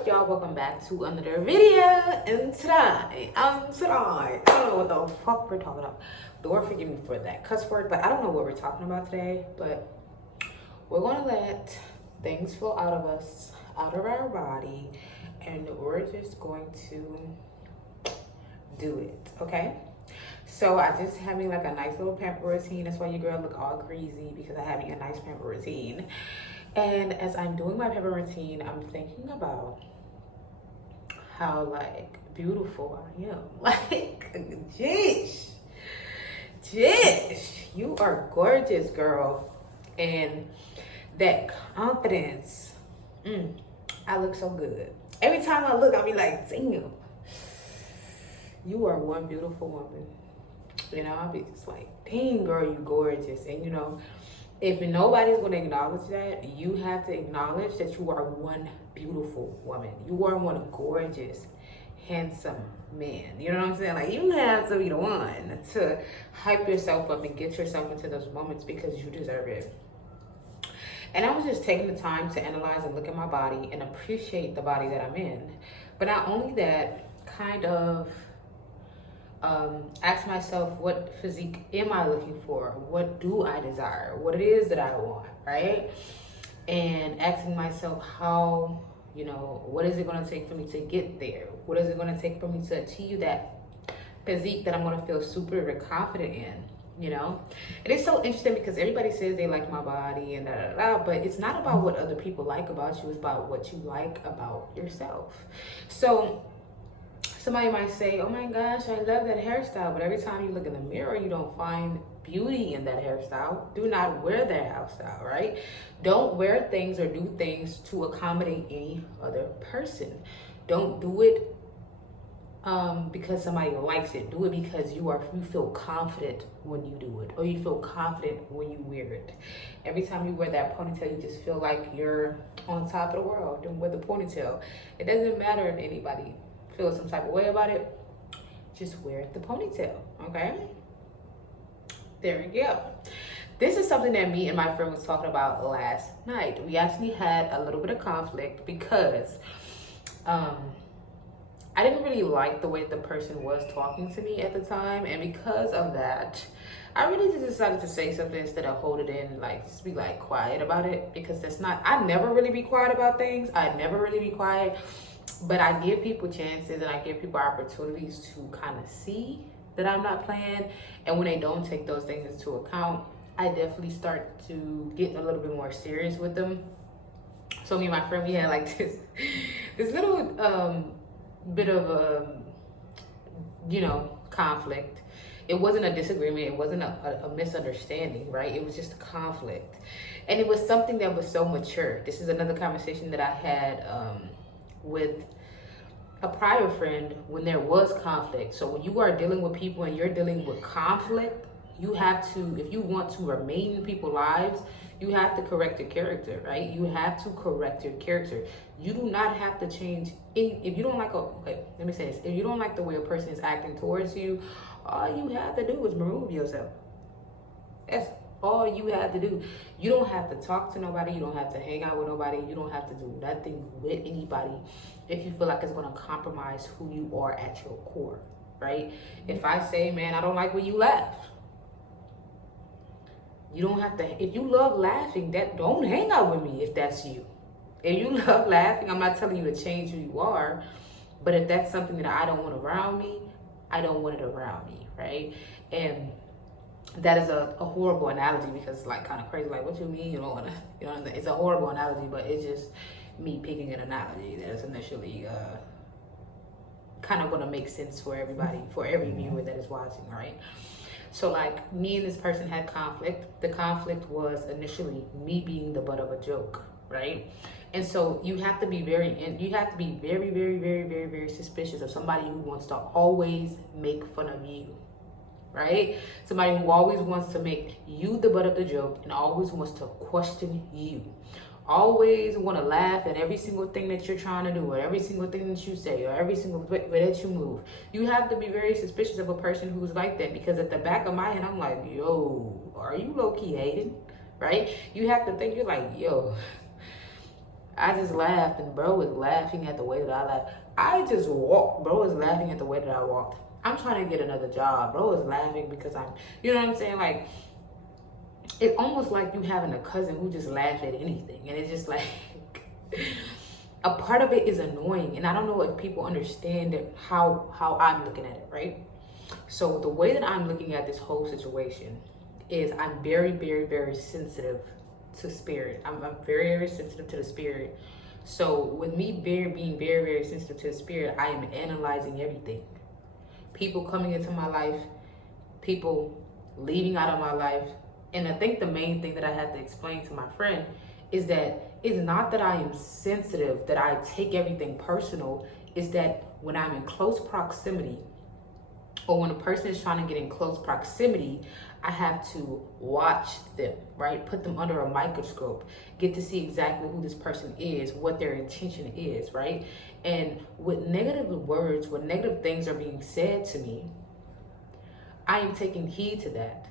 up, y'all? Welcome back to another video. And today, I don't know what the fuck we're talking about. Lord forgive me for that cuss word, but I don't know what we're talking about today. But we're gonna let things flow out of us, out of our body, and we're just going to do it, okay? So I just had me like a nice little pamper routine. That's why your girl look all greasy, because I have me a nice pamper routine. And as I'm doing my pamper routine, I'm thinking about how like beautiful I am. Like, Jish, you are gorgeous, girl. And that confidence, I look so good. Every time I look, I'll be like, damn, you are one beautiful woman. You know, I'll be just like, dang, girl, you gorgeous. And you know, if nobody's going to acknowledge that, you have to acknowledge that you are one beautiful woman. You are one gorgeous, handsome man. You know what I'm saying? Like, you have to be the one to hype yourself up and get yourself into those moments because you deserve it. And I was just taking the time to analyze and look at my body and appreciate the body that I'm in. But not only that, kind of ask myself, what physique am I looking for? What do I desire? What it is that I want, right? And asking myself how, you know, what is it going to take for me to get there? What is it going to take for me to achieve that physique that I'm going to feel super confident in, you know? And it's so interesting because everybody says they like my body and but it's not about what other people like about you. It's about what you like about yourself. So somebody might say, oh my gosh, I love that hairstyle. But every time you look in the mirror, you don't find beauty in that hairstyle. Do not wear that hairstyle, right? Don't wear things or do things to accommodate any other person. Don't do it because somebody likes it. Do it because you feel confident when you do it, or you feel confident when you wear it. Every time you wear that ponytail, you just feel like you're on top of the world. Don't wear the ponytail. It doesn't matter if anybody feel some type of way about it, just wear the ponytail, okay? There you go. This is something that me and my friend was talking about last night. We actually had a little bit of conflict because I didn't really like the way the person was talking to me at the time, and because of that, I really just decided to say something instead of hold it in, like just be like quiet about it, because that's not, I never really be quiet about things. I never really be quiet. But I give people chances and I give people opportunities to kind of see that I'm not playing. And when they don't take those things into account, I definitely start to get a little bit more serious with them. So me and my friend, we had like this little bit of a, you know, conflict. It wasn't a disagreement. It wasn't a misunderstanding, right? It was just a conflict. And it was something that was so mature. This is another conversation that I had with a prior friend when there was conflict. So when you are dealing with people and you're dealing with conflict, you have to, if you want to remain in people's lives, you have to correct your character, right? You have to correct your character. You do not have to change any, if you don't like, okay, let me say this. If you don't like the way a person is acting towards you, all you have to do is remove yourself. That's all you have to do. You don't have to talk to nobody. You don't have to hang out with nobody. You don't have to do nothing with anybody if you feel like it's going to compromise who you are at your core, right? If I say, man, I don't like when you laugh, you don't have to. If you love laughing, that don't hang out with me if that's you. If you love laughing, I'm not telling you to change who you are, but if that's something that I don't want around me, I don't want it around me, right? And that is a horrible analogy because it's like kind of crazy. Like, what you mean? You don't want to, you know, it's a horrible analogy, but it's just me picking an analogy that is initially kind of going to make sense for everybody, for every viewer that is watching, right? So like me and this person had conflict. The conflict was initially me being the butt of a joke, right? And so you have to be very, very suspicious of somebody who wants to always make fun of you, right? Somebody who always wants to make you the butt of the joke and always wants to question you. Always want to laugh at every single thing that you're trying to do, or every single thing that you say, or every single way that you move. You have to be very suspicious of a person who's like that, because at the back of my head, I'm like, yo, are you low-key hating, right? You have to think, you're like, yo, I just laughed, and bro was laughing at the way that I laughed. I just walked. Bro was laughing at the way that I walked. I'm trying to get another job. Bro was laughing because you know what I'm saying? Like, it's almost like you having a cousin who just laughs at anything. And it's just like, a part of it is annoying. And I don't know if people understand it, how I'm looking at it, right? So the way that I'm looking at this whole situation is I'm very, very, very sensitive to spirit. I'm very, very sensitive to the spirit. So with me being very, very sensitive to the spirit, I am analyzing everything. People coming into my life, people leaving out of my life. And I think the main thing that I had to explain to my friend is that it's not that I am sensitive, that I take everything personal. Is that when I'm in close proximity, or when a person is trying to get in close proximity, I have to watch them, right? Put them under a microscope, get to see exactly who this person is, what their intention is, right? And with negative words, when negative things are being said to me, I am taking heed to that,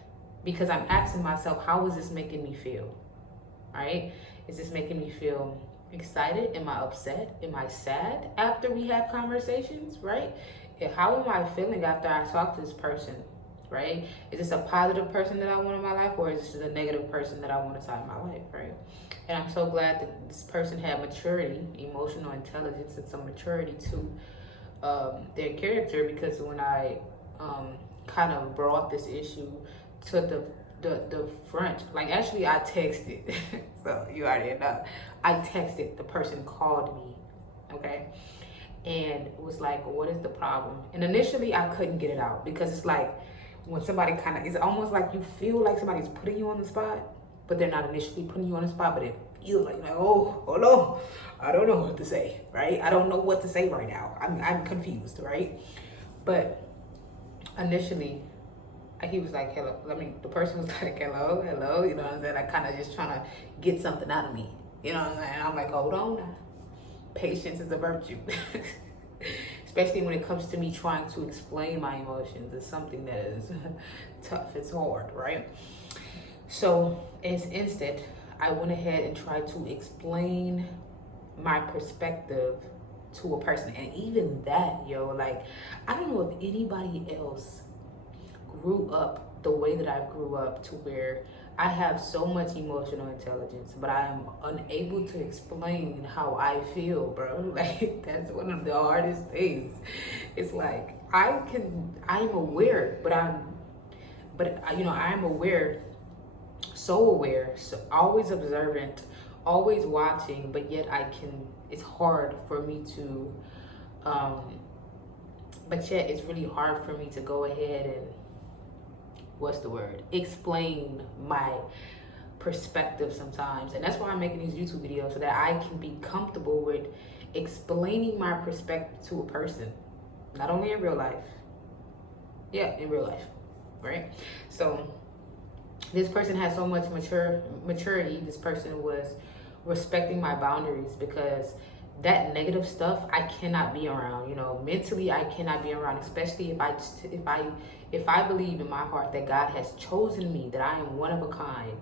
because I'm asking myself, how is this making me feel, right? Is this making me feel excited? Am I upset? Am I sad after we have conversations, right? How am I feeling after I talk to this person, right? Is this a positive person that I want in my life, or is this a negative person that I want inside my life, right? And I'm so glad that this person had maturity, emotional intelligence, and some maturity to their character, because when I kind of brought this issue to the front, like, actually I texted, so you already know, I texted, the person called me, okay? And was like, what is the problem? And initially I couldn't get it out, because it's like when somebody it's almost like you feel like somebody's putting you on the spot, but they're not initially putting you on the spot, but it feels like, oh no, I don't know what to say, right? I don't know what to say right now. I'm confused, right? But initially he was like, hello. The person was like, hello, you know what I'm saying? I kind of just trying to get something out of me, you know what I'm saying? I'm like, hold on now. Patience is a virtue. Especially when it comes to me trying to explain my emotions. It's something that is tough, it's hard, right? So instead, I went ahead and tried to explain my perspective to a person. And even that, like, I don't know if anybody else grew up the way that I grew up, to where I have so much emotional intelligence, but I am unable to explain how I feel, bro. Like, that's one of the hardest things. It's like, I'm aware, but I'm aware, so always observant, always watching, but yet it's hard for me to, but yet it's really hard for me to go ahead and, explain my perspective sometimes. And that's why I'm making these YouTube videos, so that I can be comfortable with explaining my perspective to a person, not only in real life, in real life, right? So this person had so much maturity. This person was respecting my boundaries, because that negative stuff I cannot be around. Mentally I cannot be around, especially if I believe in my heart that God has chosen me, that I am one of a kind,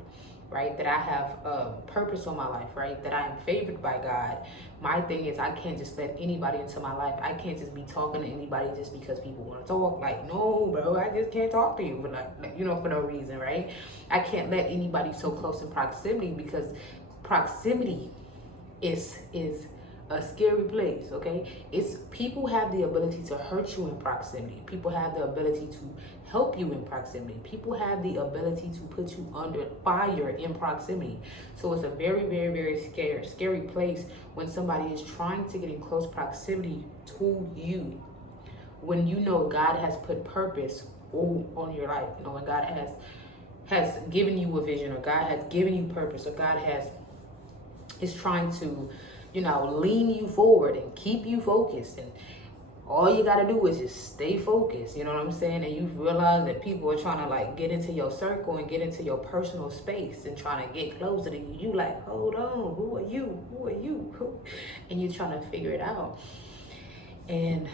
right? That I have a purpose on my life, right? That I am favored by God. My thing is, I can't just let anybody into my life. I can't just be talking to anybody just because people want to talk. Like, no, bro, I just can't talk to you for no reason, right? I can't let anybody so close in proximity, because proximity is a scary place, okay? People have the ability to hurt you in proximity. People have the ability to help you in proximity. People have the ability to put you under fire in proximity. So it's a very, very, very scary place when somebody is trying to get in close proximity to you, when God has put purpose on your life. When God has given you a vision, or God has given you purpose, or God is trying to lean you forward and keep you focused, and all you got to do is just stay focused, you know what I'm saying? And you realize that people are trying to get into your circle and get into your personal space and trying to get closer to you. You like, hold on, who are you? And you're trying to figure it out. And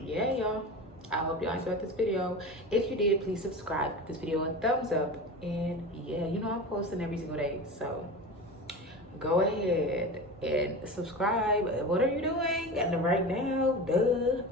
yeah, y'all, I hope y'all enjoyed this video. If you did, please subscribe, give this video a thumbs up. And yeah, I'm posting every single day, so go ahead and subscribe. What are you doing? And right now, duh.